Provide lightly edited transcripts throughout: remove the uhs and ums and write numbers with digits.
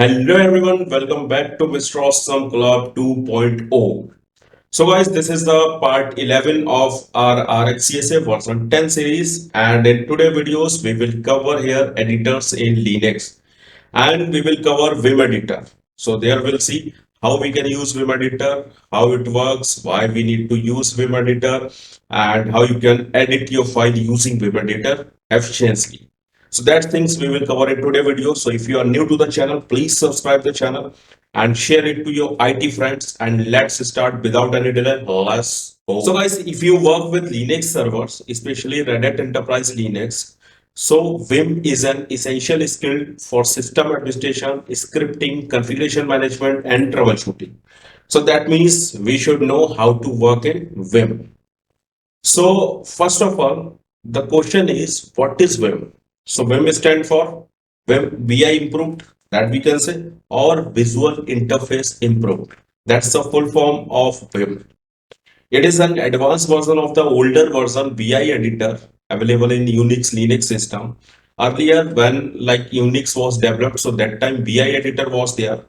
Hello everyone, welcome back to Mr. Awesome Club 2.0. So guys, this is the part 11 of our RHCSA version 10 series, and in today's videos we will cover here editors in Linux, and we will cover Vim Editor. So there we'll see how we can use Vim Editor, how it works, why we need to use Vim Editor, and how you can edit your file using Vim Editor efficiently. So that's things we will cover in today's video. So if you are new to the channel, please subscribe the channel and share it to your IT friends. And let's start without any delay. Let's go. So guys, if you work with Linux servers, especially Red Hat Enterprise Linux, so Vim is an essential skill for system administration, scripting, configuration management, and troubleshooting. So that means we should know how to work in Vim. So first of all, the question is, what is Vim? So Vim stands for Vim VI improved, that we can say, or Visual Interface Improved. That's the full form of Vim. It is an advanced version of the older version VI editor available in Unix Linux system. Earlier, when like Unix was developed, so that time VI editor was there,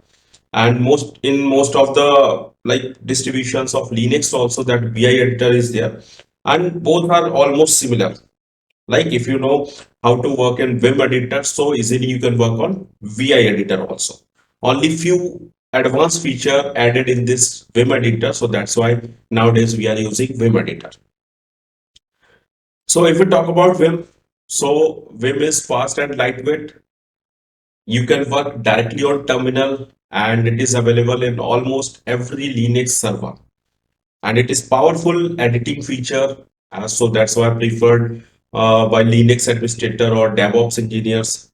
and most of the like distributions of Linux also that VI editor is there, and both are almost similar. Like if you know how to work in Vim editor, so easily you can work on VI editor also. Only few advanced feature added in this Vim editor, so that's why nowadays we are using Vim editor. So if we talk about Vim, so Vim is fast and lightweight. You can work directly on terminal, and it is available in almost every Linux server. And it is powerful editing feature. So that's why preferred by Linux administrator or DevOps engineers,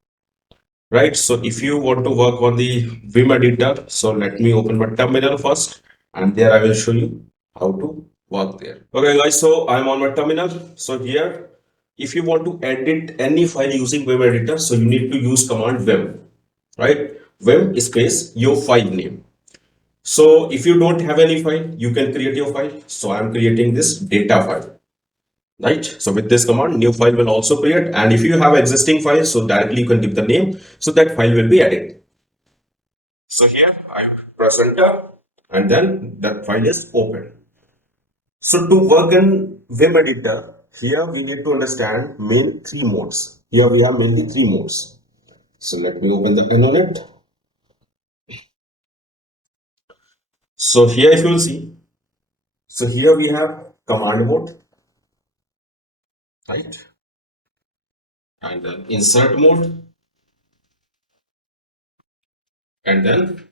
right? So if you want to work on the Vim editor, so let me open my terminal first, and there I will show you how to work there. Okay, guys, so I'm on my terminal. So here, if you want to edit any file using Vim editor, so you need to use command Vim, right? Vim space your file name. So if you don't have any file, you can create your file. So I'm creating this data file, right? So with this command, new file will also create. And if you have existing file, so directly you can give the name. So that file will be added. So here I press enter, and then that file is open. So to work in Vim editor, here we need to understand main three modes. Here we have mainly three modes. So let me open the Nnonet. So here if you will see, so here we have command mode, right? And then insert mode, and then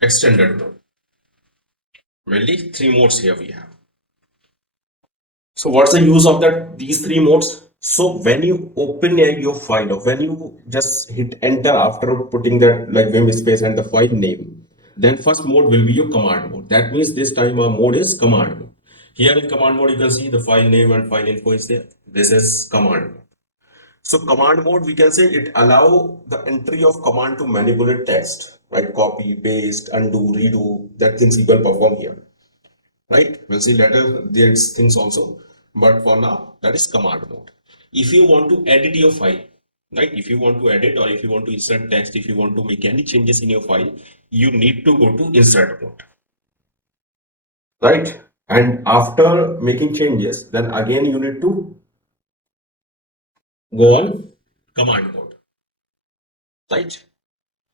extended mode. Mainly three modes here we have. So what's the use of that these three modes? So when you open your file, or when you just hit enter after putting that like Vim space and the file name, then first mode will be your command mode. That means this time our mode is command mode. Here in command mode, you can see the file name and file info is there. This is command mode. So command mode, we can say it allow the entry of command to manipulate text, right? Copy, paste, undo, redo, that things you will perform here, right? We'll see later these things also, but for now, that is command mode. If you want to edit your file, right? If you want to edit or if you want to insert text, if you want to make any changes in your file, you need to go to insert mode, right? And after making changes, then again you need to go on command mode, right?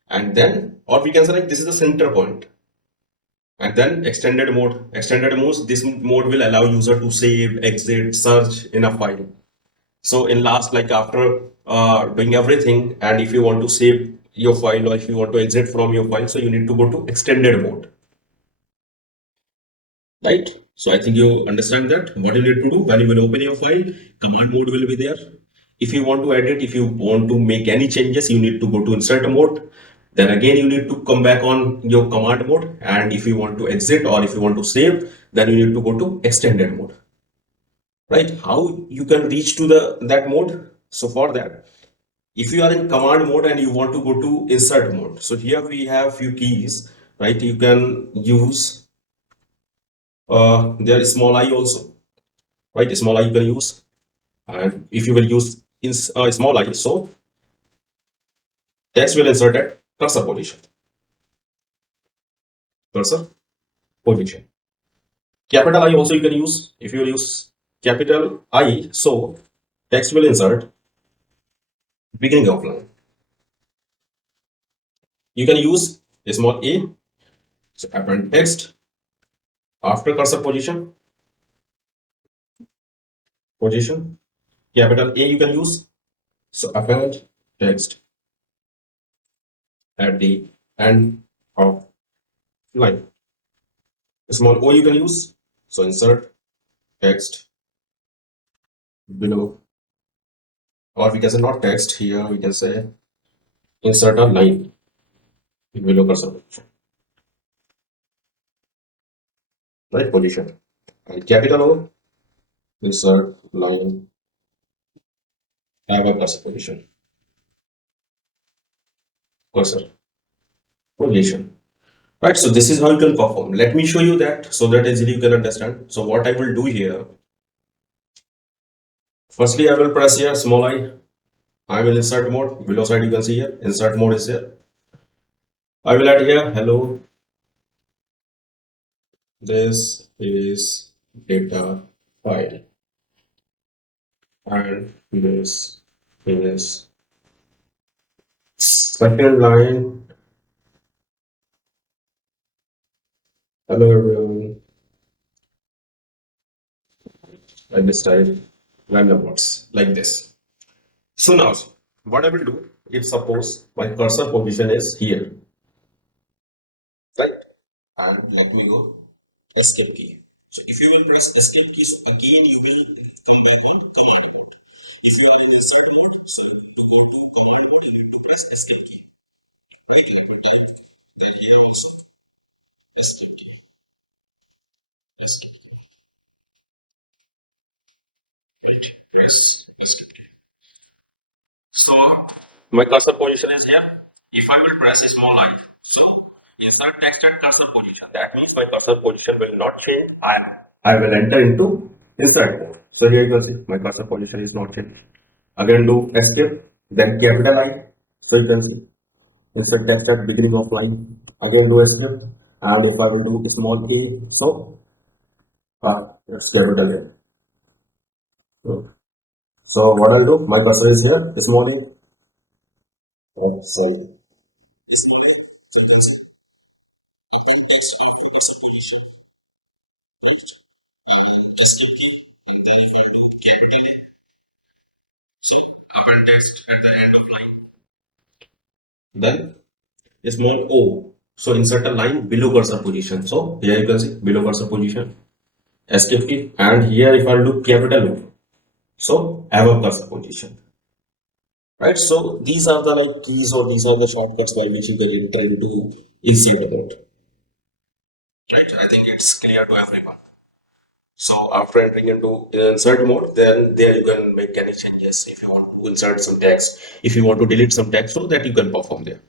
And then, or we can say like this is the center point, and then extended modes, this mode will allow user to save, exit, search in a file. So in last, like after doing everything, and if you want to save your file or if you want to exit from your file, so you need to go to extended mode, right? So I think you understand that what you need to do when you will open your file, command mode will be there. If you want to edit, if you want to make any changes, you need to go to insert mode. Then again, you need to come back on your command mode. And if you want to exit or if you want to save, then you need to go to extended mode, right? How you can reach to the that mode? So for that, if you are in command mode and you want to go to insert mode, so here we have few keys, right? You can use there is small I also, right? Small I you can use, and if you will use in small I, so text will insert at cursor position. cursor position. Capital I also you can use. If you use capital I, so text will insert beginning of line. You can use a small a, so append text after cursor position. Capital A you can use, so append text at the end of line. Small o you can use, so insert text below, or we can say not text here, we can say insert a line below cursor position, right position. And capital O, insert line above cursor cursor position. Right, so this is how you can perform. Let me show you that so that easily you can understand. So what I will do here, firstly I will press here small I. I will insert mode. Below side you can see here insert mode is here. I will add here hello. This is data file and this is second line. Hello everyone. Like this type random words like this. So now what I will do, if suppose my cursor position is here, right? And let me go escape key. So if you will press escape key, so again you will come back on command mode. If you are in insert mode, so to go to command mode, you need to press escape key. Right? Let me type that here also escape key. Escape key. Right. Press escape key. So my cursor position is here. If I will press a small I, so insert text at cursor position. That means my cursor position will not change. I will enter into insert mode. So here you can see my cursor position is not changed. Again do escape, then capital I. So you can see insert text at beginning of line. Again do escape, and if I will do small a, so it's capital A. So what I'll do, my cursor is here, small a. Oh, sorry. Small a, so you can see append text after cursor position, right? And escape key, and then if I do capital A, so append text at the end of line. Then small o. So insert a line below cursor position. So here you can see below cursor position, escape key, and here if I do capital O, so above cursor position. Right. So these are the like keys, or these are the shortcuts by which you can enter into easy code. Right. I think it's clear to everyone. So after entering into insert mode, then there you can make any changes if you want to insert some text, if you want to delete some text, so that you can perform there.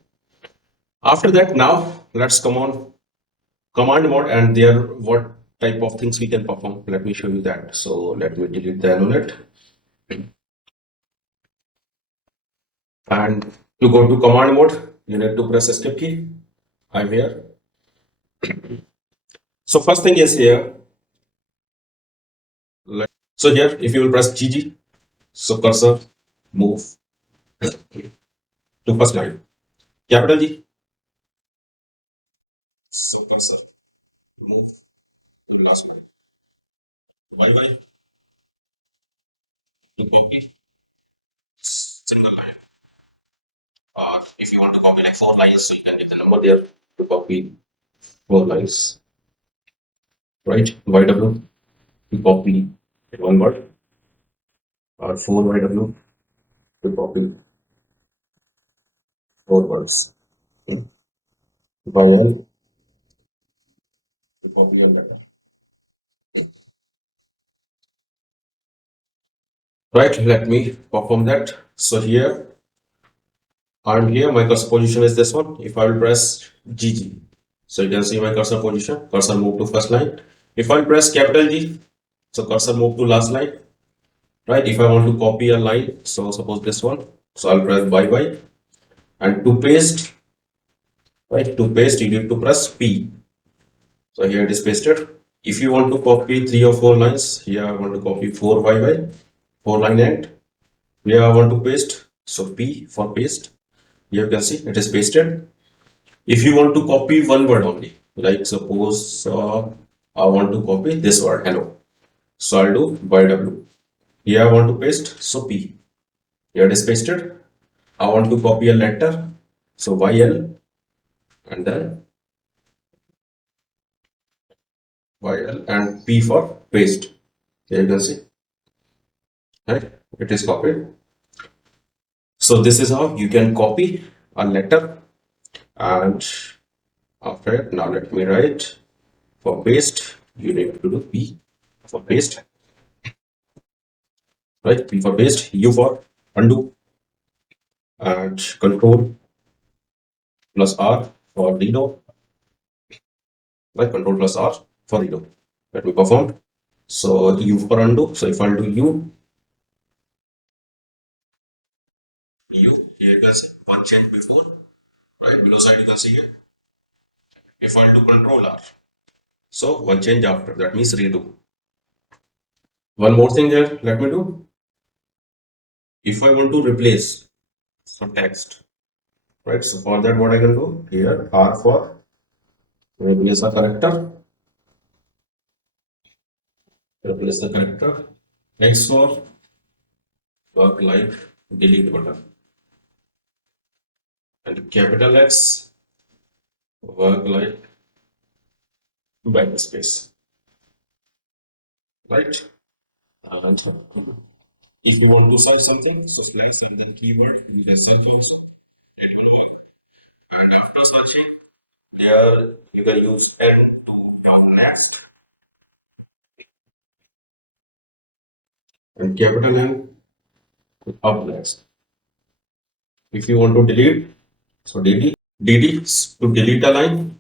After that, now let's come on command mode, and there what type of things we can perform. Let me show you that. So let me delete the annotate, and to go to command mode you need to press escape key. I'm here. So first thing is here, so here if you will press GG, so cursor move to first line, capital G, so cursor move to last line, Y to PP, single line. If you want to copy like 4 lines, so you can give the number there to copy 4 lines, right? YW to copy one word, or 4YW to copy 4 words. YL to copy a letter. Right, let me perform that. So here I'm here, my cursor position is this one. If I will press GG, so you can see my cursor position, cursor move to first line. If I press capital G, so cursor move to last line. Right, if I want to copy a line, so suppose this one, so I'll press Y, and to paste, right, to paste you need to press P. So here it is pasted. If you want to copy 3 or 4 lines, here I want to copy 4 4 line end. Here I want to paste. So P for paste. Here you can see it is pasted. If you want to copy one word only, like suppose I want to copy this word hello. So I'll do YW. Here I want to paste. So P. Here it is pasted. I want to copy a letter. So YL and then YL and P for paste. Here you can see. Right? It is copied. So this is how you can copy a letter, and after it, now let me write for paste. You need to do P for paste, right? P for paste, U for undo, and control plus R for reload, right? Control plus R for reload. Let me perform. So U for undo. So if I do U, here you can see one change before, right? Below side you can see it. If I do control R, so one change after, that means redo. One more thing here, let me do. If I want to replace some text, right? So for that, what I can do here, R for replace the character, replace the character, X for work like delete button, and capital X work like backspace, right? And if you want to solve something, so slice in the keyword with a search function, it will work. And after searching, here you can use N to come next, and capital N up next. If you want to delete, so DD is to delete a line,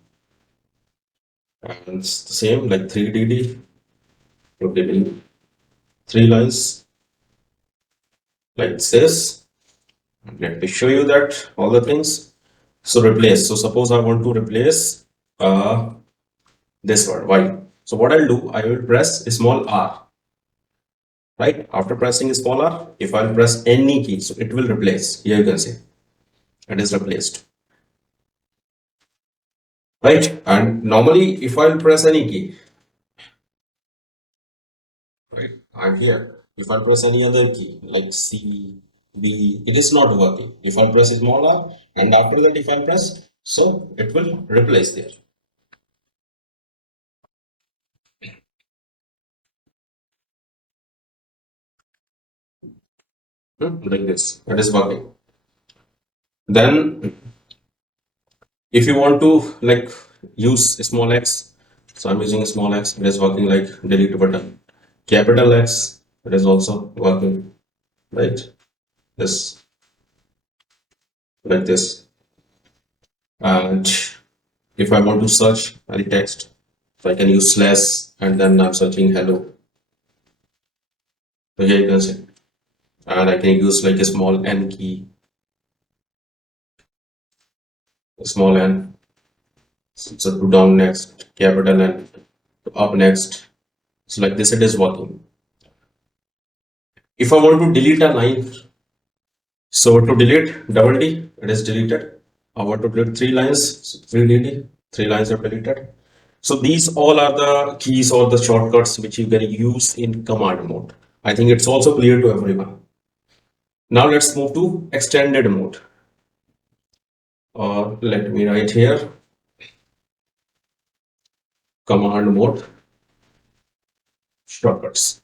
and it's the same like 3DD to delete 3 lines like this. Let me show you that all the things. So replace. So suppose I want to replace this word Y. So what I'll do, I will press small r. Right? After pressing small r, if I'll press any key, so it will replace. Here you can see it is replaced. Right? And normally if I'll press any key, right? I'm here. If I press any other key like C, B, it is not working. If I press small r, and after that if I press, so it will replace there. Like this, it is working. Then if you want to like use small x, so I'm using a small x, it is working like delete button. Capital X, it is also working, right? This, like this. And if I want to search any text, so I can use slash and then I'm searching hello. So here you can see. And I can use like a small n key, a small n. So to down next, capital N, to up next. So like this, it is working. If I want to delete a line, so to delete double D, it is deleted. I want to delete 3 lines, so 3DD, 3 lines are deleted. So these all are the keys or the shortcuts which you can use in command mode. I think it's also clear to everyone. Now let's move to extended mode. Or let me write here command mode shortcuts.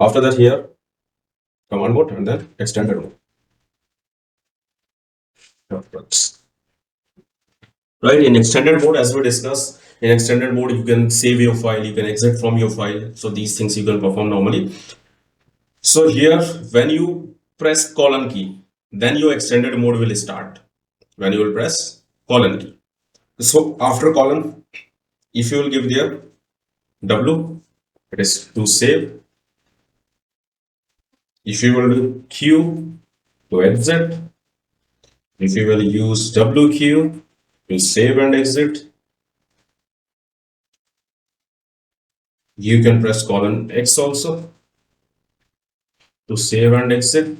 After that here command mode and then extended mode shortcuts. Right, in extended mode, as we discussed, in extended mode you can save your file, you can exit from your file. So these things you can perform normally. So here when you press colon key, then your extended mode will start. When you will press colon key. So after colon, if you will give there W, it is to save. If you will do Q to exit, if you will use WQ to save and exit, You can press colon X also to save and exit.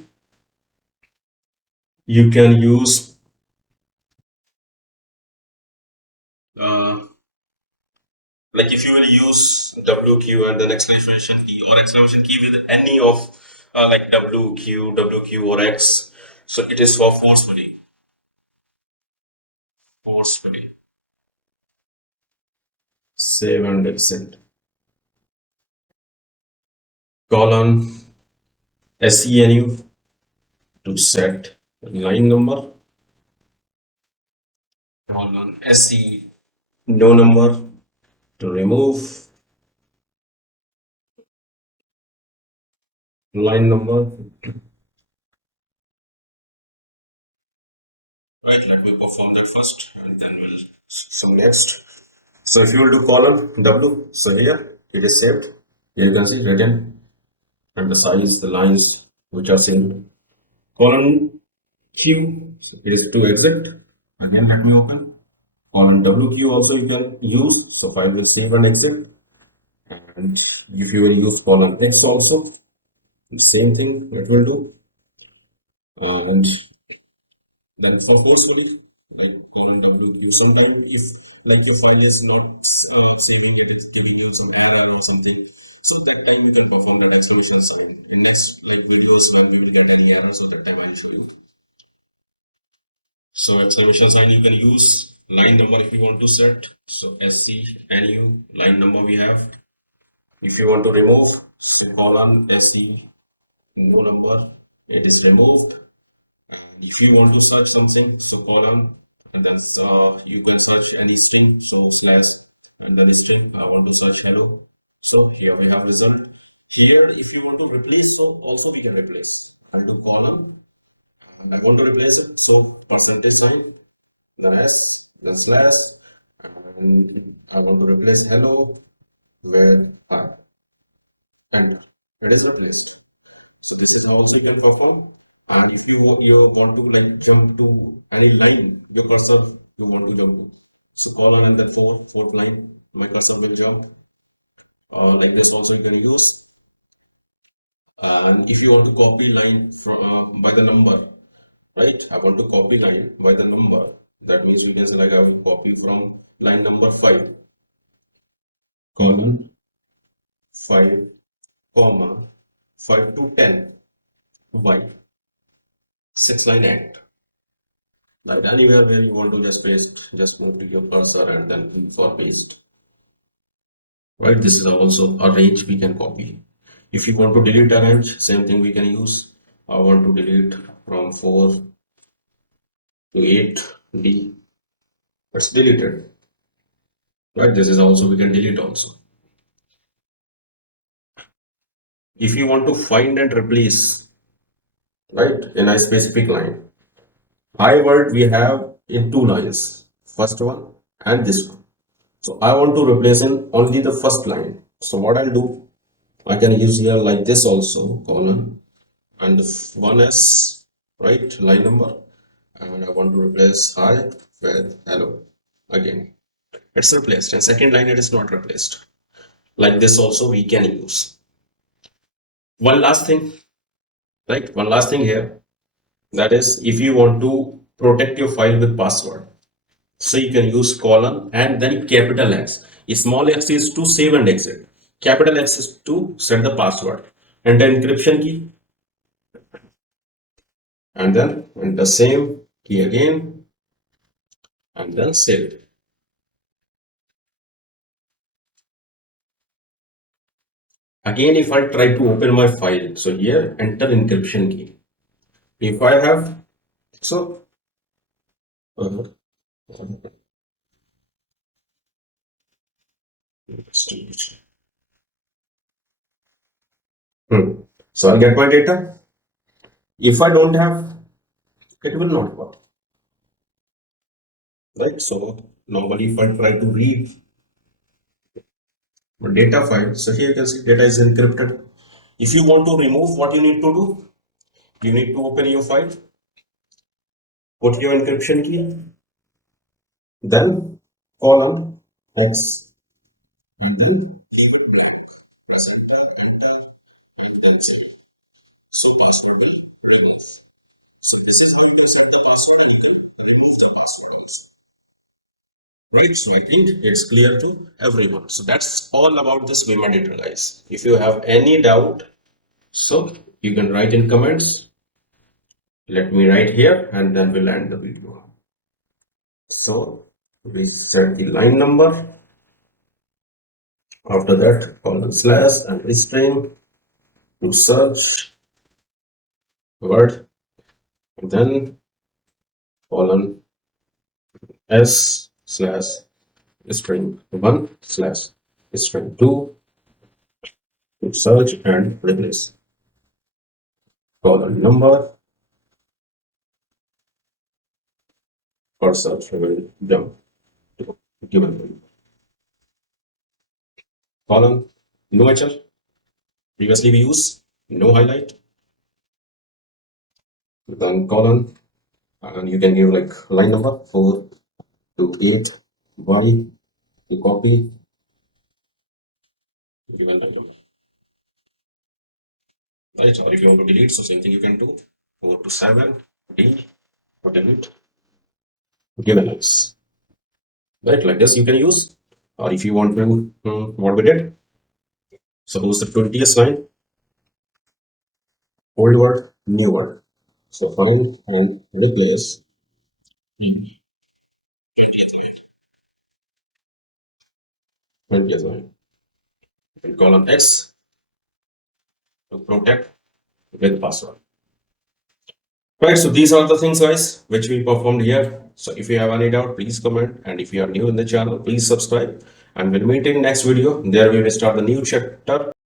You can use uh, like if you will use WQ and then exclamation key or exclamation key with any of like WQ or X. So it is for forcefully. Save and exit. Colon SENU to set line number. Colon SE no number to remove line number. Right, let me perform that first and then we'll. So next. So if you will do column W, so here it is saved. Here you can see written and the size, the lines which are saved. Column Q, so it is to exit. Again, let me open. Column WQ also you can use. So file will save and exit. And if you will use column X also, same thing it will do. And then for forcefully, like column WQ, sometimes if like your file is not saving it, it's giving you some error or something. So that time you can perform that exclamation sign. In next like videos when we will get any error, so that time I'll show you. So exclamation sign you can use line number if you want to set. So SCNU line number we have. If you want to remove, so colon SE no number, it is removed. And if you want to search something, so colon and then you can search any string, so slash and then string. I want to search hello. So here we have result. Here if you want to replace, so also we can replace. I'll do column and I want to replace it. So percentage sign, then S, then slash, and I want to replace hello with hi. And it is replaced. So this is how we can perform. And if you want to like jump to any line, your cursor you want to jump to. So colon and then fourth line, my cursor will jump. Like this also you can use. And if you want to copy line from by the number, right? I want to copy line by the number. That means you can say like I will copy from line number 5, colon 5, comma 5 to 10, y 6 line end. Like anywhere where you want to just paste, just move to your cursor and then for paste. Right, this is also a range we can copy. If you want to delete a range, same thing we can use. I want to delete from 4 to 8D. It's deleted. Right, this is also we can delete also. If you want to find and replace, right, in a specific line, I word we have in 2 lines, first one and this one. So I want to replace in only the first line. So what I'll do, I can use here like this also, colon, and one s, right, line number, and I want to replace hi with hello. Again, it's replaced. And second line, it is not replaced. Like this also we can use. One last thing, right? One last thing here. That is, if you want to protect your file with password, so you can use colon and then capital X. Small x is to save and exit. Capital X is to set the password. And the encryption key. And then and the same key again. And then save. Again, if I try to open my file, so here enter encryption key. If I have, so uh, so I'll get my data. If I don't have, it will not work. Right? So normally if I try to read my data file, so here you can see data is encrypted. If you want to remove, what you need to do, you need to open your file, put your encryption key, then column X, and then keep it blank. Press enter, and then save. So password will remove. So this is how you set the password and you can remove the password also. Right, so I think it's clear to everyone. So that's all about this Vim editor, guys. If you have any doubt, so you can write in comments. Let me write here and then we'll end the video. So we set the line number. After that, colon slash and string to search word. And then colon s slash string 1 slash string 2 to search and replace. Colon number for search will jump to given value. Colon no HL. Previously we use no highlight. Then colon and you can give like line number 4 to 8 y to copy given line number. Right, or if you want to delete, so same thing you can do 4 to 7 d or delete given lines. Right, like this you can use, or if you want to what we did, suppose the 20th line, old word, new word. So find and replace 20th line and column X to protect with password. Right, so these are the things, guys, which we performed here. So if you have any doubt, please comment, and if you are new in the channel, please subscribe, and we'll meet in next video. There we will start the new chapter.